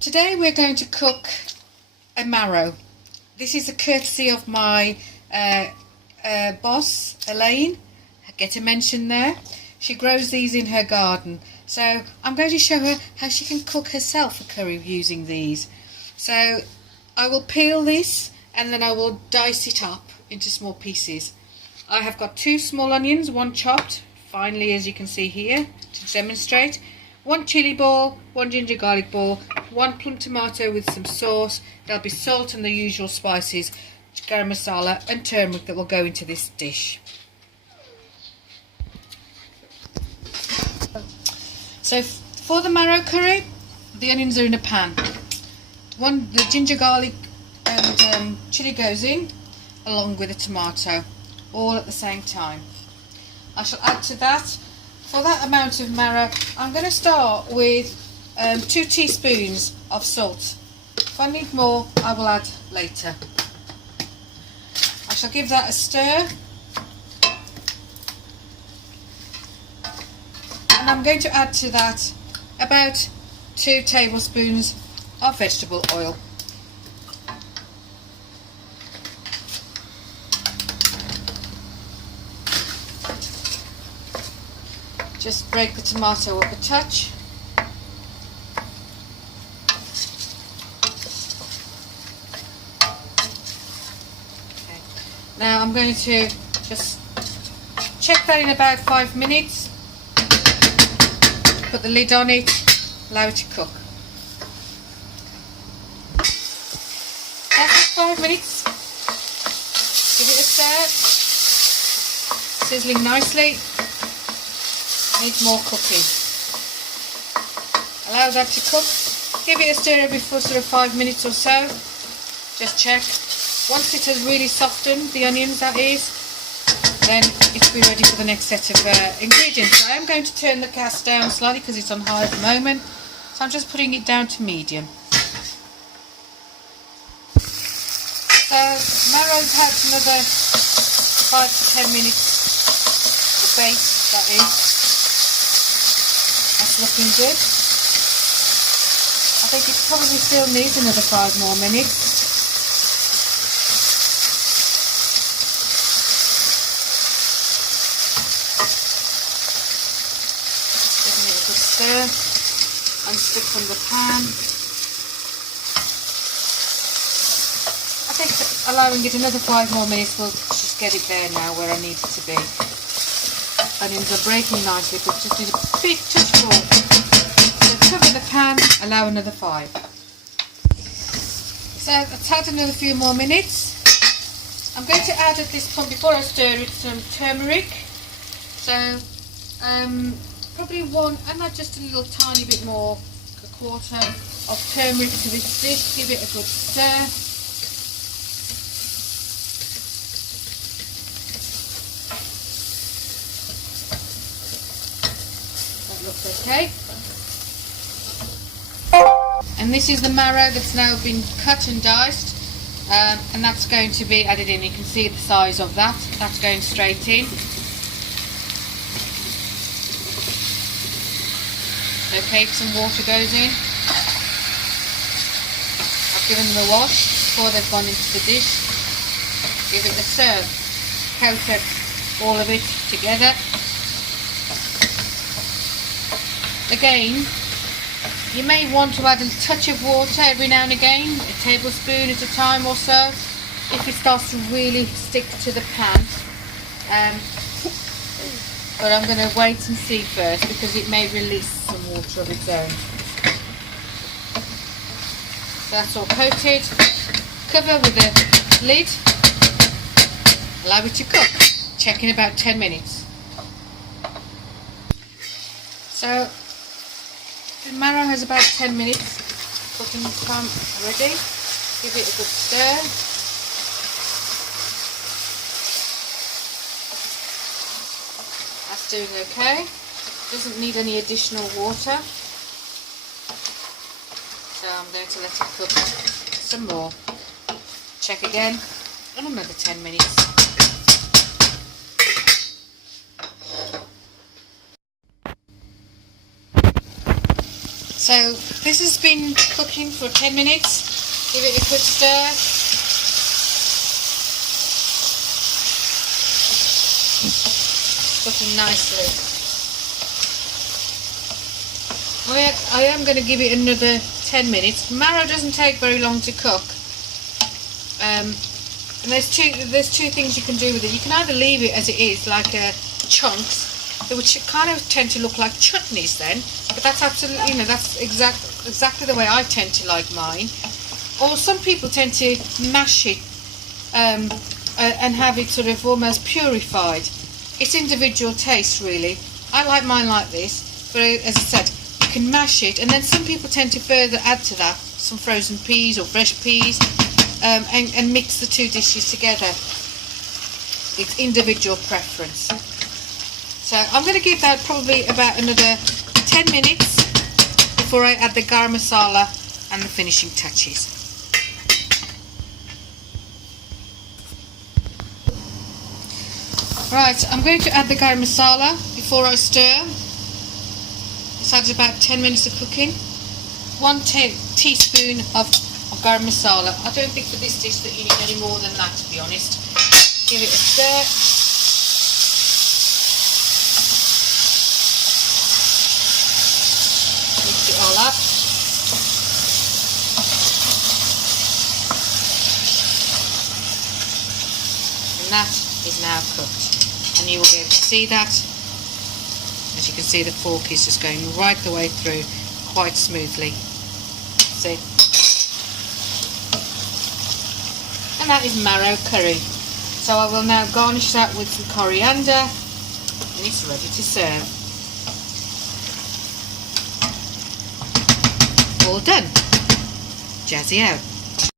Today we're going to cook a marrow. This is a courtesy of my boss, Elaine. I get a mention there. She grows these in her garden. So I'm going to show her how she can cook herself a curry using these. So I will peel this and then I will dice it up into small pieces. I have got 2 small onions, 1 chopped finely as you can see here to demonstrate. 1 chilli ball, 1 ginger garlic ball, 1 plum tomato with some sauce. There'll be salt and the usual spices, garam masala and turmeric that will go into this dish. So for the marrow curry, the onions are in a pan. The ginger garlic and chilli goes in along with the tomato, all at the same time. I shall add to that. For that amount of marrow, I'm going to start with 2 teaspoons of salt. If I need more, I will add later. I shall give that a stir. And I'm going to add to that about 2 tablespoons of vegetable oil. Just break the tomato up a touch. Okay. Now I'm going to just check that in about 5 minutes. Put the lid on it, allow it to cook. After 5 minutes, give it a stir. Sizzling nicely. Needs more cooking. Allow that to cook. Give it a stir every sort of 5 minutes or so. Just check. Once it has really softened, the onions that is, then it's be ready for the next set of ingredients. I am going to turn the gas down slightly because it's on high at the moment. So I'm just putting it down to medium. So marrow's had another 5 to 10 minutes. The base, that is. That's looking good. I think it probably still needs another 5 more minutes. Giving it a good stir and stick from the pan. I think allowing it another 5 more minutes will just get it there now where I need it to be. Onions are breaking nicely, but just need a big touch more. So cover the pan, allow another 5. So it's had another few more minutes. I'm going to add at this point, before I stir it, some turmeric. So probably 1, and add just a little tiny bit more, a quarter of turmeric to this dish. Give it a good stir. Looks okay. And this is the marrow that's now been cut and diced, and that's going to be added in. You can see the size of that. That's going straight in. Okay, some water goes in. I've given them a wash before they've gone into the dish. Give it a stir. Coat all of it together. Again, you may want to add a touch of water every now and again, a tablespoon at a time or so, if it starts to really stick to the pan. But I'm going to wait and see first because it may release some water of its own. So that's all coated. Cover with a lid. Allow it to cook. Check in about 10 minutes. So the marrow has about 10 minutes cooking time ready. Give it a good stir. That's doing okay. Doesn't need any additional water. So I'm going to let it cook some more. Check again in another 10 minutes. So this has been cooking for 10 minutes. Give it a quick stir. Cooking nicely. I am going to give it another 10 minutes. Marrow doesn't take very long to cook. And there's two things you can do with it. You can either leave it as it is, like chunks, which kind of tend to look like chutneys then, but that's absolutely, that's exactly the way I tend to like mine. Or some people tend to mash it and have it sort of almost purified. It's individual taste really. I like mine like this, but as I said, you can mash it, and then some people tend to further add to that some frozen peas or fresh peas, and mix the two dishes together. It's individual preference. So I'm going to give that probably about another 10 minutes before I add the garam masala and the finishing touches. Right, I'm going to add the garam masala before I stir. It's had about 10 minutes of cooking. 1 teaspoon of garam masala. I don't think for this dish that you need any more than that, to be honest. Give it a stir. Mix it all up. And that is now cooked. And you will be able to see that. As you can see, the fork is just going right the way through quite smoothly. See? And that is marrow curry. So I will now garnish that with some coriander, and it's ready to serve. All done. Jazzy out.